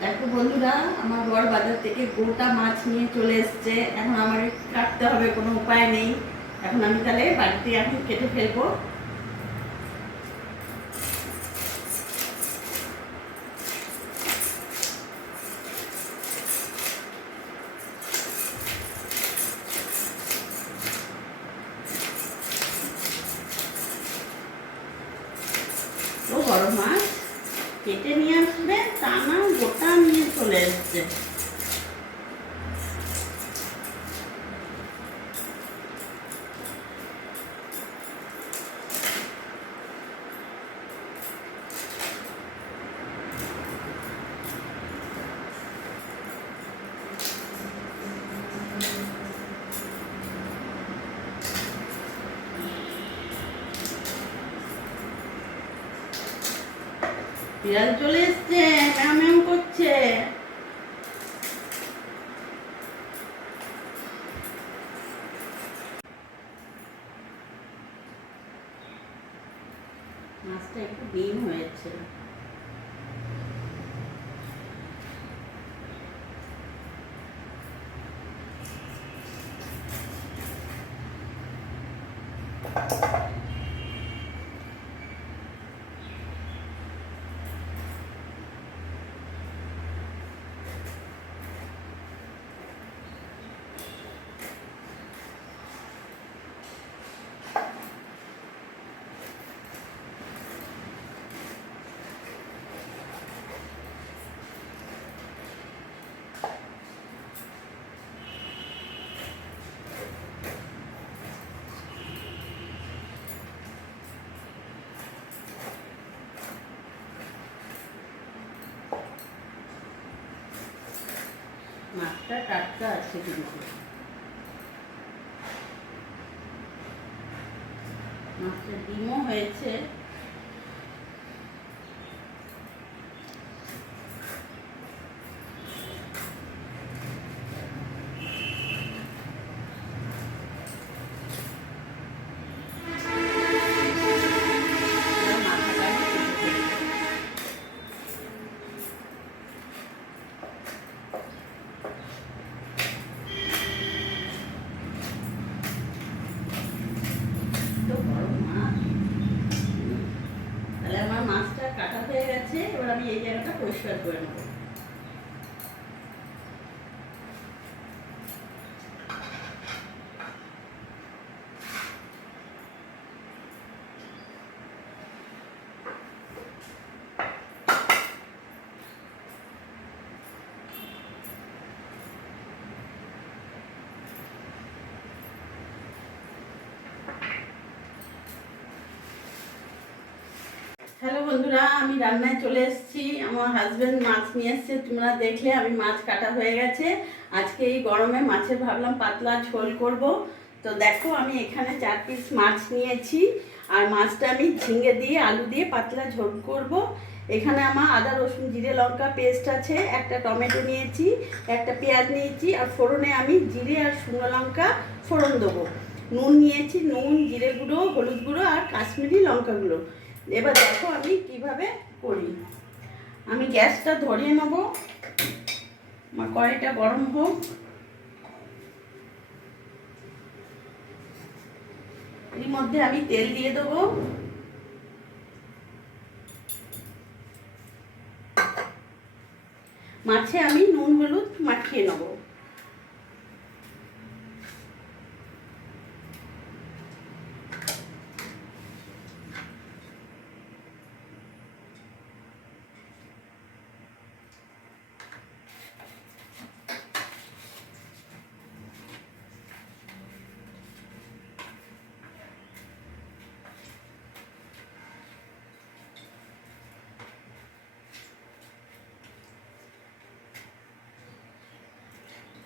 দেখো বন্ধুরা, আমার বর বাজার থেকে গোটা মাছ নিয়ে চলে এসছে। এখন আমার কাটতে হবে, কোনো উপায় নেই। এখন আমি তাহলে বাড়িতে এখন কেটে ফেলব। ও বড় মাছ। কেটে নিয়ে আসবে তা না গোটা নিয়ে চলে এসছে। বিড়াল চলে এসছে ম্যাম ম্যাম করছে মাছটা একটু ডিম হয়েছে মাছটা টাটকা আছে কিন্তু মাছটা ডিমও হয়েছে। এই জায়গাটা পরিষ্কার করে নেব বন্ধুরা, আমি রান্নায় চলে এসেছি। আমার হাজবেন্ড মাছ নিয়ে এসছে। তোমরা দেখলে আমি মাছ কাটা হয়ে গেছে। আজকে এই গরমে মাছের ভাবলাম পাতলা ঝোল করব। তো দেখো, আমি এখানে চার পিস মাছ নিয়েছি। আর মাছটা আমি ঝিঙে দিয়ে, আলু দিয়ে পাতলা ঝোল করব। এখানে আমার আদা, রসুন, জিরে, লঙ্কা পেস্ট আছে। একটা টমেটো নিয়েছি, একটা পেঁয়াজ নিয়েছি, আর ফোড়নে আমি জিরে আর শুকনো লঙ্কা ফোড়ন দেবো। নুন নিয়েছি, নুন, জিরে গুঁড়ো, হলুদ গুঁড়ো আর কাশ্মীরি লঙ্কা গুঁড়ো। এবার দেখো আমি কীভাবে করি। আমি গ্যাসটা ধরিয়ে নেব। আমার কড়াইটা গরম হোক। এর মধ্যে আমি তেল দিয়ে দেবো। মাছে আমি নুন, হলুদ মাখিয়ে নেব।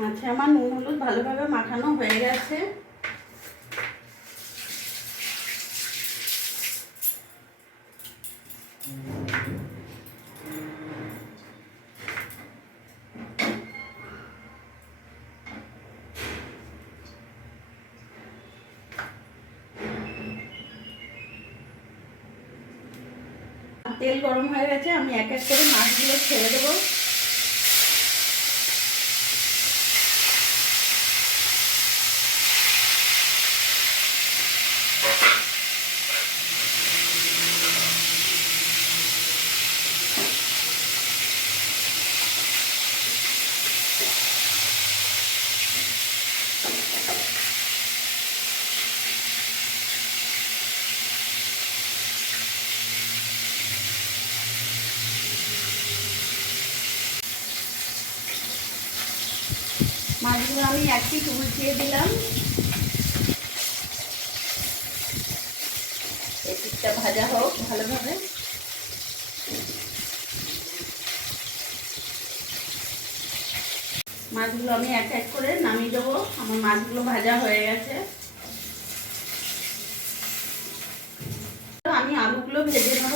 মাছে আমার নুন হলুদ ভালোভাবে মাখানো হয়ে গেছে। তেল গরম হয়ে গেছে, আমি এক এক করে মাছগুলো ছেড়ে দেবো। মাছগুলো আমি এক পিস উল্টিয়ে দিলাম। এই ভাজা হোক ভালোভাবে। মাছগুলো আমি এক এক করে নামিয়ে দেবো। আমার মাছগুলো ভাজা হয়ে গেছে। আমি আলুগুলো ভেজে নেব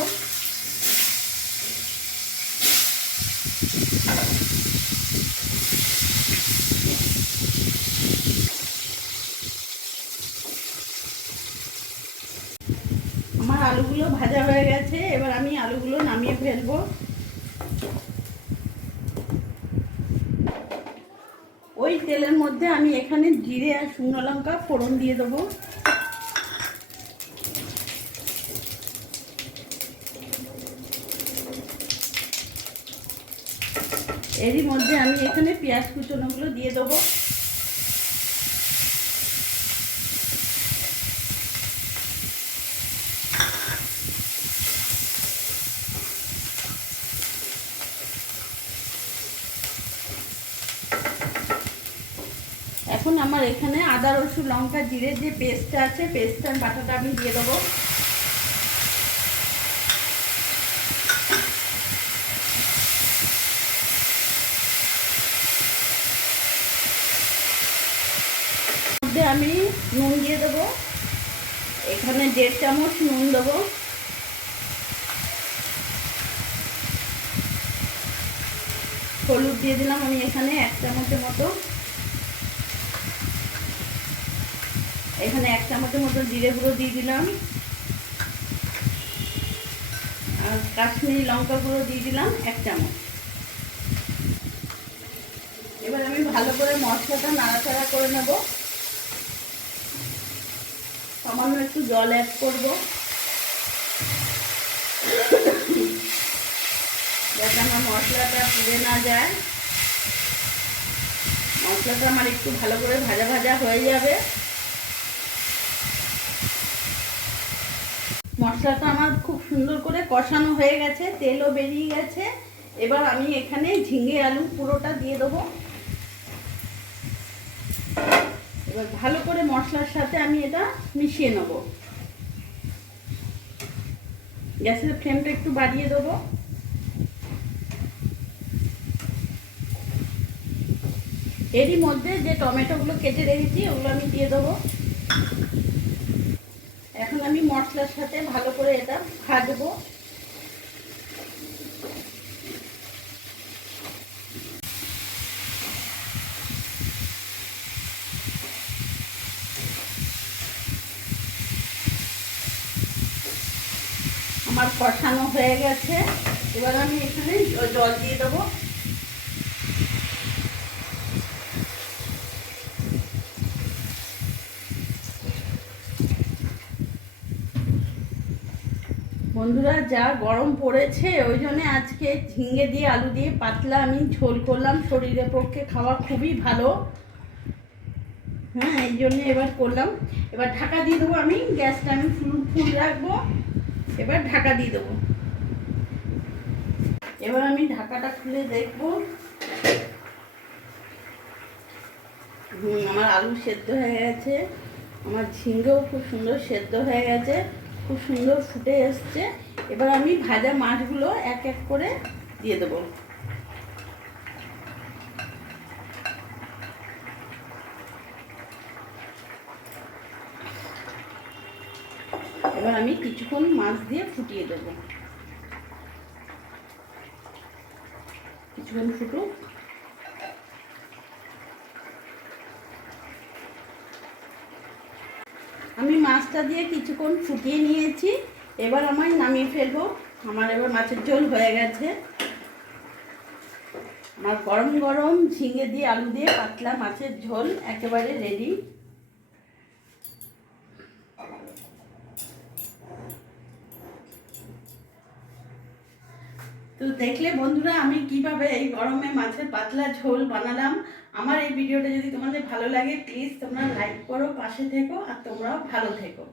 আমার আলুগুলো ভাজা হয়ে গেছে, এবার আমি আলুগুলো নামিয়ে ফেলব। ওই তেলের মধ্যে আমি এখানে জিরে আর শুকনো লঙ্কা ফোড়ন দিয়ে দেবো। এরই মধ্যে আমি এখানে পেঁয়াজ কুচনোগুলো দিয়ে দেবো। এখন আমার এখানে আদা, রসুন, লঙ্কা, জিরে যে পেস্টটা আছে পেস্টটার বাটাটা আমি দিয়ে দেবো। মধ্যে আমি নুন দিয়ে দেবো। এখানে দেড় চামচ নুন দেবো। হলুদ দিয়ে দিলাম আমি এখানে এক চামচের মতো। এখানে এক চামচের মতো জিরে গুঁড়ো দিয়ে দিলাম। আর কাশ্মীরি লঙ্কা গুঁড়ো দিয়ে দিলাম এক চামচ। এবার আমি ভালো করে মশলাটা নাড়াচাড়া করে নেব। সামান্য একটু জল অ্যাড করব। যাতে আমার মশলাটা পুড়ে না যায়। মশলাটা আমার একটু ভালো করে ভাজা ভাজা হয়ে যাবে। মশলাটা আমার খুব সুন্দর করে কষানো হয়ে গেছে, তেলও বেরিয়ে গেছে। এবার আমি এখানে ঝিঙে আলু পুরোটা দিয়ে দেবো। এবার ভালো করে মশলার সাথে আমি এটা মিশিয়ে নেব। গ্যাসের ফ্লেমটা একটু বাড়িয়ে দেবো। এরই মধ্যে যে টমেটোগুলো কেটে রেখেছি, ওগুলো আমি দিয়ে দেবো। এখন আমি মশলার সাথে ভালো করে এটা ভাজবো। আমার কষানো হয়ে গেছে। এবার আমি এখানে জল দিয়ে দেবো। বন্ধুরা, যা গরম পড়েছে, ওই জন্য আজকে ঝিঙ্গে দিয়ে, আলু দিয়ে পাতলা আমি ঝোল করলাম। শরীরের পক্ষে খাওয়া খুবই ভালো। হ্যাঁ এই জন্য এবার করলাম। এবার ঢাকা দিয়ে দেবো আমি, গ্যাসটা আমি ফুল ফুল রাখব। এবার ঢাকা দিয়ে দেবো। এবার আমি ঢাকাটা খুলে দেখব। হুম, আমার আলু সেদ্ধ হয়ে গেছে। আমার ঝিঙ্গেও খুব সুন্দর সেদ্ধ হয়ে গেছে। খুব সুন্দর ফুটে এসছে। এবার আমি ভাজা মাছগুলো এক এক করে দিয়ে দেবো। এবার আমি কিছুক্ষণ মাছ দিয়ে ফুটিয়ে দেবো। কিছুক্ষণ ফুটুক আমি মাছটা দিয়ে কিছুক্ষণ ফুটিয়ে নিয়েছি। এবার আমার নামিয়ে ফেলব। আমার এবার মাছের ঝোল হয়ে গেছে। আমার গরম গরম ঝিঙে দিয়ে আলু দিয়ে পাতলা মাছের ঝোল একেবারে রেডি তো দেখলে বন্ধুরা, আমি কীভাবে এই গরমে মাছের পাতলা ঝোল বানালাম? আমার এই ভিডিওটা যদি তোমাদের ভালো লাগে প্লিজ তোমরা লাইক করো, পাশে থেকো, আর তোমরাও ভালো থেকো।